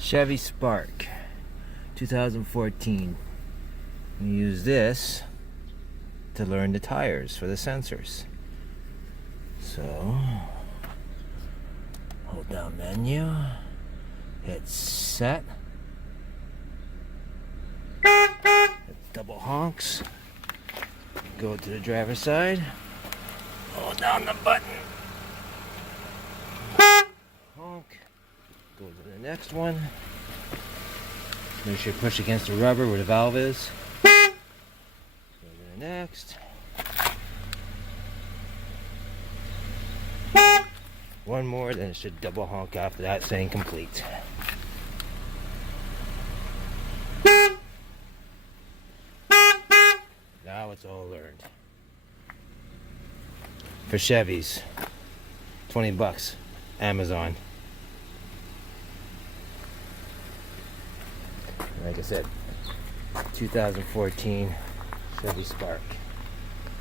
Chevy Spark 2014. We use this to learn the tires for the sensors. So hold down menu, hit set, hit double honks, go to the driver's side, hold down the button, honk, go to the next one, make sure you push against the rubber where the valve is, go to the next, one more, then it should double honk after that saying complete. Now it's all learned. For Chevys, 20 bucks, Amazon. Like I said, 2014 Chevy Spark.